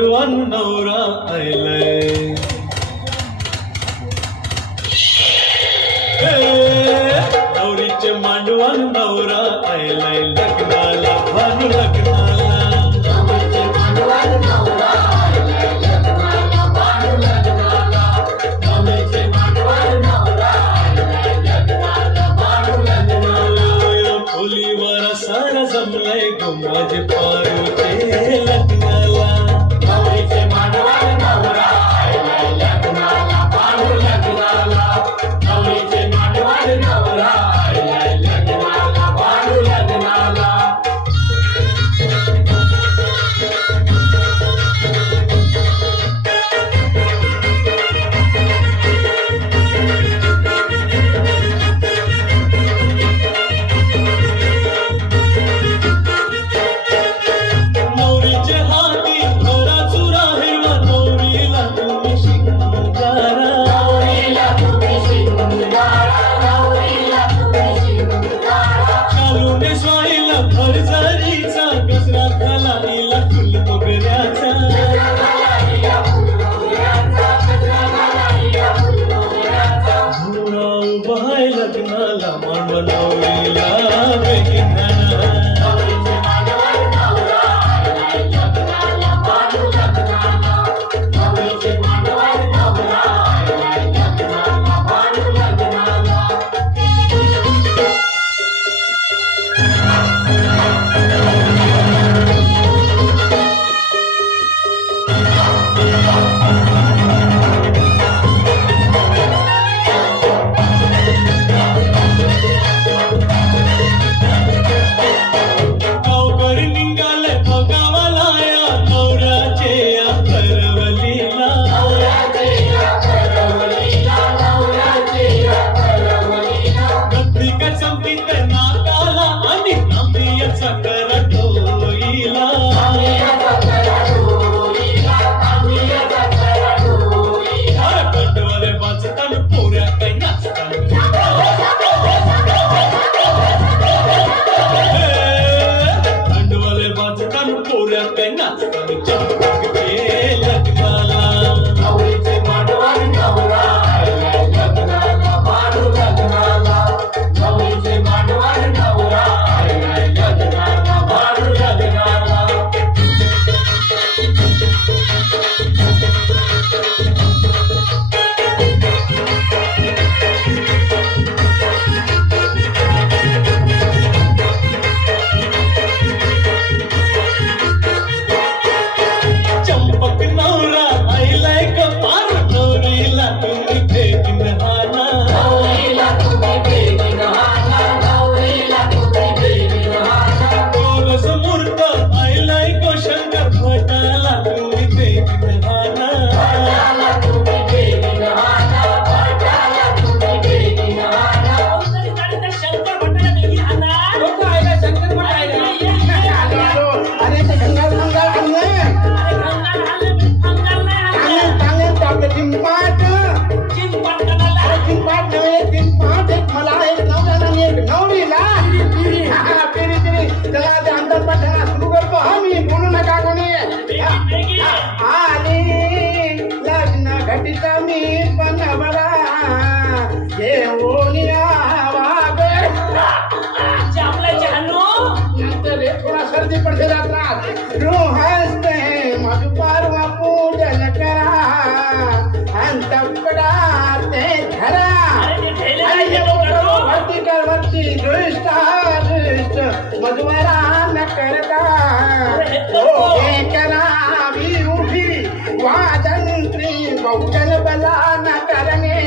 मांडवान नवरा आयलाय नवरीचे मांडवान नवरा आयलाय लग्नाला भानू लग्नाला खोलीवर सारा जमलाय ग माझे पारूचे लग्नाला नवरीचे मांडवान नवरा आयलाय लग्नाला भानू लग्नाला नवरीचे मांडवान नवरा आयलाय लग्नाला भानू लग्नाला लग्नाला मांडवा नवरीला बेगिनाला नवरीचे मांडवान नवरा आयलाय लग्नाला भानू लग्नाला नवरीचे मांडवान नवरा आयलाय लग्नाला भानू लग्नाला नवरीचे मांडवान नवरा आयलाय लग्नाला भानू लग्नाला नवरीचे मांडवान नवरा आयलाय लग्नाला भानू लग्नाला चंपक नवरा आयलाय ग पार नवरीला तुम्ही बेगिनहाना नवरीला तुम्ही बेगिनहाना नवरीला तुम्ही बेगिनहाना गोलस मूर्त आयलाय ग शंकर भटाला तुम्ही बेगिनहाना भटाला तुम्ही बेगिनहाना भटाला तुम्ही बेगिनहाना शंकर भटाला बेगिनहाना लोक आयला शंकर भट आयला अरे ते गंगाल मंगाल म्हणले अरे गंगाल हल्ले गंगाल नाही हल्ले चांगले आपले चिंपाट चिंपाट कणाला चिंपाट नव्हे चिंपाट एक मला एक नवऱ्याला आणि एक नवरीला पिरी पिरी चला ते अंतर पाठायला सुरू करतो हा मी बोलू नका कोणी आणि लग्न घटिता मी पण बरा घेऊन यावाग आपला जानू नंतर एक थोडा सर्दी पडते रात्रात गृहस्थ मधुपारवा पूजन करा अंतपडा ते धरा अरे ते ठेले वरती दृष्ट मधुवरा न करता करावी उभी वाजंत्री बहुजन बला न करणे